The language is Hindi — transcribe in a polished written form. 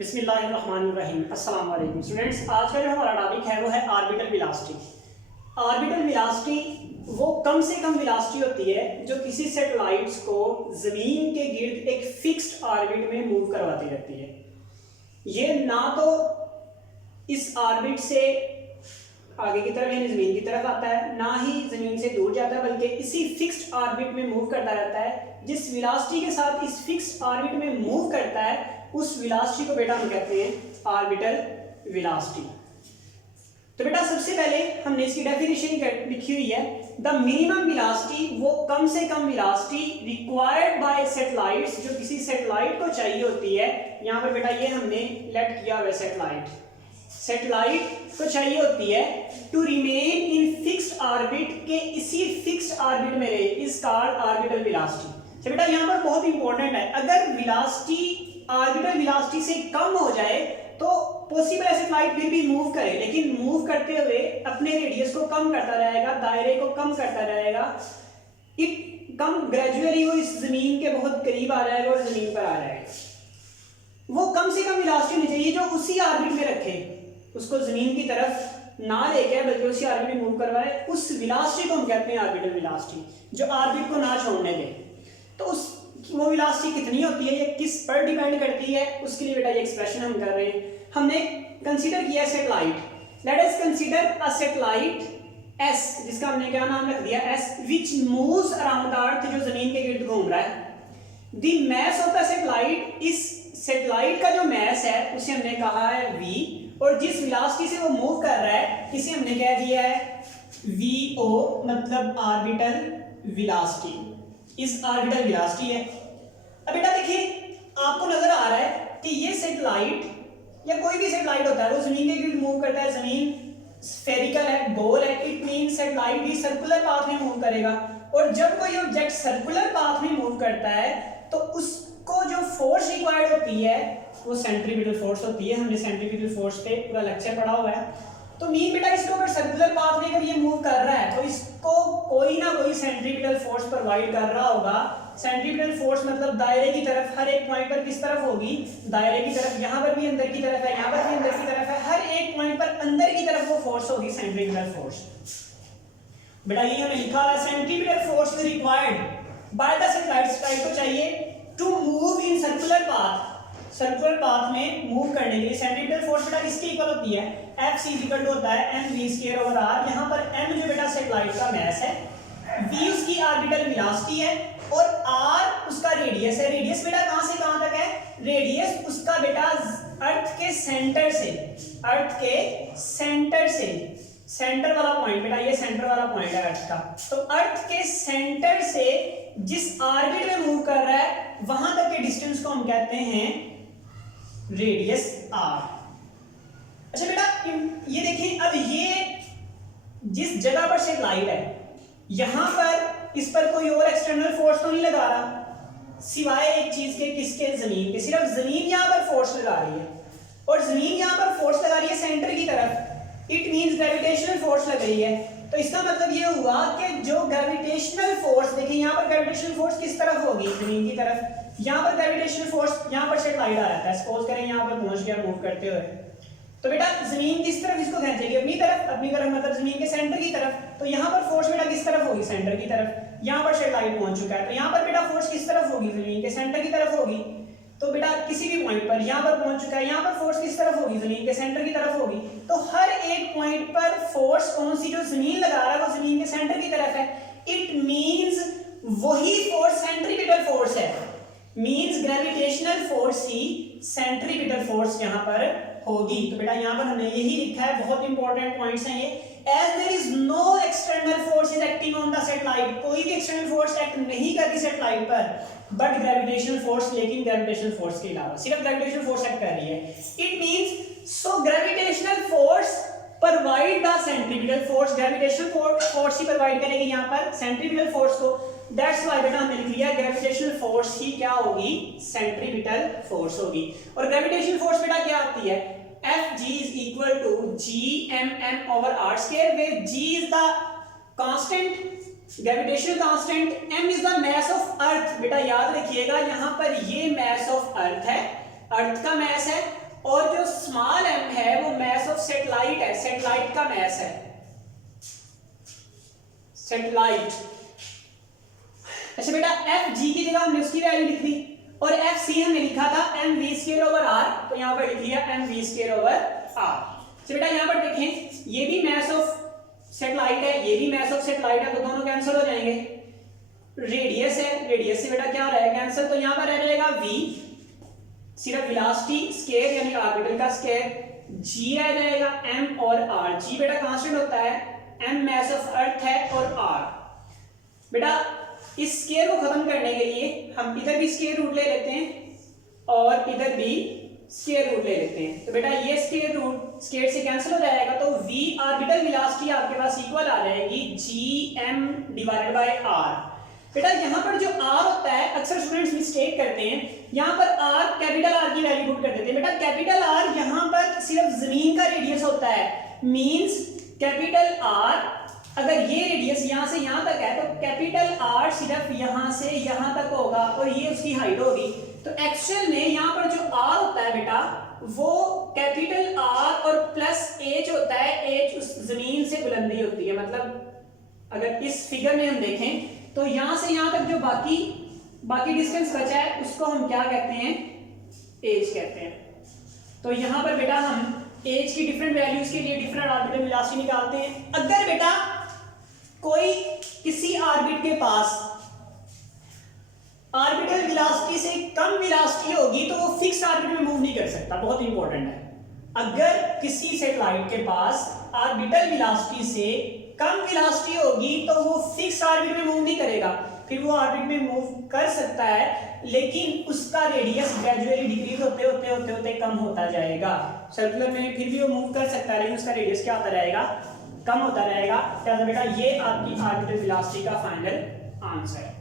बिस्मिल्लाहिर्रहमानिर्रहीम। अस्सलाम वालेकुम स्टूडेंट्स। आज का जो हमारा टॉपिक है वो है ऑर्बिटल वेलोसिटी। ऑर्बिटल वेलोसिटी वो कम से कम वेलोसिटी होती है जो किसी सैटेलाइट्स को ज़मीन के गिर्द एक फिक्स्ड ऑर्बिट में मूव करवाती रहती है। ये ना तो इस ऑर्बिट से आगे की तरफ यानी ज़मीन की तरफ आता है, ना ही ज़मीन से दूर जाता है, बल्कि इसी फिक्स्ड ऑर्बिट में मूव करता रहता है। जिस वेलोसिटी के साथ इस फिक्स्ड ऑर्बिट में मूव करता है उस वेलोसिटी को बेटा हम कहते हैं ऑर्बिटल वेलोसिटी। तो बेटा सबसे पहले हमने इसकी डेफिनेशन लिखी हुई है, द मिनिमम वेलोसिटी वो कम से कम वेलोसिटी रिक्वायर्ड बाय सैटेलाइट्स जो किसी सैटेलाइट को चाहिए होती है। यहाँ पर बेटा ये हमने लेट किया हुआ सैटेलाइट को चाहिए होती है to remain in fixed orbit के इसी फिक्स्ड ऑर्बिट में रहे, इज कॉल्ड ऑर्बिटल वेलोसिटी। तो बेटा यहाँ पर बहुत इंपॉर्टेंट है, अगर वेलोसिटी ऑर्बिटल वेलोसिटी से कम हो जाए तो पॉसिबल है सैटेलाइट फिर भी मूव करे, लेकिन मूव करते हुए अपने रेडियस को कम करता रहेगा, दायरे को कम करता रहेगा, इट कम ग्रेजुअली वो इस जमीन के बहुत करीब आ जाएगा और जमीन पर आ जाएगा। वो कम से कम वेलोसिटी होनी चाहिए जो उसी ऑर्बिट में रखे, उसको जमीन की तरफ ना लेके बल्कि उसी ऑर्बिट में मूव करवाए, उस वेलोसिटी को हम कहते हैं ऑर्बिटल वेलोसिटी, जो ऑर्बिट को ना छोड़ने दे। तो उस वो वेलोसिटी कितनी होती है ये किस पर डिपेंड करती है, उसके लिए बेटा ये एक्सप्रेशन हम कर रहे हैं। हमने कंसीडर किया satellite, let us consider a satellite S, जिसका हमने क्या नाम रख दिया S, which moves around the earth, जो जमीन के गिर्द घूम रहा है। The mass of the satellite, इस सैटेलाइट का जो मास है उसे हमने कहा है v, और जिस वेलोसिटी से वो मूव कर रहा है इसे हमने कह दिया है vo, मतलब ऑर्बिटल वेलोसिटी। इस ऑर्बिटल वेलोसिटी है। अब बेटा देखिए आपको नजर आ रहा है कि ये सैटेलाइट या कोई भी सैटेलाइट होता है वो जमीन के गिर्द मूव करता है, जमीन स्फेरिकल है, गोल है, इट मींस सैटेलाइट भी सर्कुलर पाथ में मूव करेगा। और जब कोई ऑब्जेक्ट सर्कुलर पाथ में मूव करता है तो उसको जो फोर्स रिक्वायर्ड होती है वो सेंट्रीपिटल फोर्स होती है। हमने सेंट्रीपिटल फोर्स पे पूरा लेक्चर पढ़ा हुआ है। तो मीन बेटा इसको अगर सर्कुलर पाथ में अगर ये मूव कर रहा है तो इसको कोई ना कोई सेंट्रीपिटल फोर्स प्रोवाइड कर रहा होगा। सेंट्रीपिटल फोर्स मतलब दायरे की तरफ, हर एक पॉइंट पर किस तरफ होगी, दायरे की तरफ। यहाँ पर भी अंदर की तरफ है, यहाँ पर भी अंदर की तरफ है, हर एक पॉइंट पर अंदर की तरफ वो फोर्स होगी, सेंट्रीपिटल फोर्स। बेटा ये हमने लिखा है centripetal force required by the satellite, satellite को चाहिए to move in circular path, circular path में मूव करने के लिए। सेंट्रीपिटल फोर्स बेटा किसके इक्वल होती है, F c इक्वल टू होता है mv²/r। यहाँ पर m जो बेटा सैटेलाइट का मास है, v उसकी ऑर्बिटल वेलोसिटी है और r उसका रेडियस है। रेडियस बेटा कहाँ से कहाँ तक है, रेडियस उसका बेटा अर्थ के सेंटर से, अर्थ के सेंटर से, सेंटर वाला पॉइंट बेटा ये सेंटर वाला पॉइंट है अर्थ का। तो अर्थ के सेंटर से जिस ऑर्बिट में मूव कर रहा है वहां तक के डिस्टेंस को हम कहते हैं रेडियस r। अच्छा बेटा ये देखिए, अब ये जिस जगह पर सैटेलाइट है यहां पर इस पर कोई और एक्सटर्नल फोर्स तो नहीं लगा रहा सिवाय एक चीज के, किसके, जमीन के। सिर्फ जमीन यहां पर फोर्स लगा रही है, और जमीन यहां पर फोर्स लगा रही है सेंटर की तरफ, इट मींस ग्रेविटेशनल फोर्स लग रही है। तो इसका मतलब ये हुआ कि जो ग्रेविटेशनल फोर्स, देखिए यहाँ पर ग्रेविटेशनल फोर्स किस तरफ होगी, जमीन की तरफ। यहाँ पर ग्रेविटेशनल फोर्स, यहाँ पर सैटेलाइट आ रहा है, सपोज करें यहाँ पर पहुंच गया मूव करते हुए, तो बेटा जमीन किस तरफ इसको खींचेगी, अपनी तरफ, अपनी तरफ मतलब जमीन के सेंटर की तरफ। तो यहाँ पर फोर्स बेटा किस तरफ होगी, सेंटर की तरफ। यहाँ पर सैटेलाइट पहुंच चुका है तो यहाँ पर बेटा फोर्स किस तरफ होगी, जमीन के सेंटर की तरफ होगी। तो बेटा किसी भी पॉइंट पर यहाँ पर पहुंच चुका है, यहाँ पर फोर्स किस तरफ होगी, जमीन के सेंटर की तरफ होगी। तो हर एक पॉइंट पर फोर्स कौन सी, जो जमीन लगा रहा है वो जमीन के सेंटर की तरफ है। इट मींस वही फोर्स सेंट्रीपिटल फोर्स है, मींस ग्रेविटेशनल फोर्स ही सेंट्रीपिटल फोर्स यहाँ पर होगी। तो बेटा यहाँ पर हमने यही लिखा है, बहुत इंपॉर्टेंट पॉइंट्स हैं ये। As there is no external force is acting on the satellite, कोई भी एक्सटर्नल फोर्स एक्ट नहीं कर रही सैटेलाइट पर, बट ग्रेविटेशनल फोर्स, लेकिन ग्रेविटेशनल फोर्स के अलावा सिर्फ ग्रेविटेशनल फोर्स एक्ट कर रही है। It means so gravitational force provide the centripetal force, gravitational force he provide करेगी यहाँ पर सेंट्रीपिटल फोर्स को। दैट्स व्हाई बेटा हमने लिख लिया ग्रेविटेशनल फोर्स ही क्या होगी, सेंट्रीपिटल फोर्स होगी। और ग्रेविटेशनल फोर्स बेटा क्या आती है, Fg is equal to Gmm/r², where G is the constant, gravitational constant, m is the mass of earth। बेटा याद रखिएगा यहाँ पर ये mass of earth है, अर्थ का mass है, और जो स्मॉल m है वो मास ऑफ सैटेलाइट है, सैटेलाइट का मास है, सैटेलाइट। अच्छा बेटा एफ जी की जगह हमने उसकी वैल्यू लिख ली और एफ सी हमने लिखा था M V square over R, तो यहां पर लिख लिया M V square over R. तो बेटा यहां पर देखें ये भी मास ऑफ सैटेलाइट है, ये भी मास ऑफ सैटेलाइट है, तो दोनों कैंसिल हो जाएंगे। रेडियस है, रेडियस से बेटा क्या हो रहा है कैंसिल, तो यहां पर रह जाएगा v, सिर्फ वेलोसिटी स्क्वायर यानी ऑर्बिटल का स्क्वायर, g आ जाएगा m और r। g बेटा कांस्टेंट होता है, m मास ऑफ अर्थ है और r। बेटा इस स्क्वायर को खत्म करने के लिए हम इधर भी स्क्वायर रूट ले लेते हैं और इधर भी स्क्वायर रूट ले लेते हैं, तो बेटा ये स्क्वायर रूट स्क्वायर से कैंसिल हो जाएगा, तो v ऑर्बिटल वेलोसिटी आपके पास इक्वल आ जाएगी gm डिवाइडेड बाय r। बेटा यहाँ पर जो r होता है अक्सर स्टूडेंट्स मिस्टेक करते हैं, यहाँ पर r कैपिटल R की वैल्यू पुट कर देते हैं। बेटा कैपिटल R यहाँ पर सिर्फ जमीन का रेडियस होता है, मींस कैपिटल R अगर ये रेडियस यहाँ से यहाँ तक है तो कैपिटल R सिर्फ यहाँ से यहाँ तक होगा और ये उसकी हाइट होगी। तो एक्चुअल में यहाँ पर जो R होता है बेटा वो कैपिटल R और प्लस h होता है, h उस जमीन से बुलंदी होती है। मतलब अगर इस फिगर में हम देखें तो यहां से यहां तक जो बाकी डिस्टेंस बचा है उसको हम क्या कहते हैं, एज कहते हैं। तो यहां पर बेटा हम एज की डिफरेंट वैल्यूज के लिए डिफरेंट ऑर्बिटल वेलोसिटी निकालते हैं। अगर बेटा कोई किसी ऑर्बिट के पास ऑर्बिटल वेलोसिटी से कम वेलोसिटी होगी तो वो फिक्स ऑर्बिट में मूव नहीं कर सकता, बहुत इंपॉर्टेंट है। अगर किसी सैटेलाइट के पास ऑर्बिटल वेलोसिटी से कम वेलोसिटी होगी तो वो फिक्स ऑर्बिट में मूव नहीं करेगा, फिर वो ऑर्बिट में मूव कर सकता है लेकिन उसका रेडियस ग्रेजुअली डिक्रीज होते कम होता जाएगा। सर्कुलर में फिर भी वो मूव कर सकता है लेकिन उसका रेडियस क्या होता रहेगा, कम होता रहेगा। क्या बेटा ये आपकी ऑर्बिटल वेलोसिटी का फाइनल आंसर है।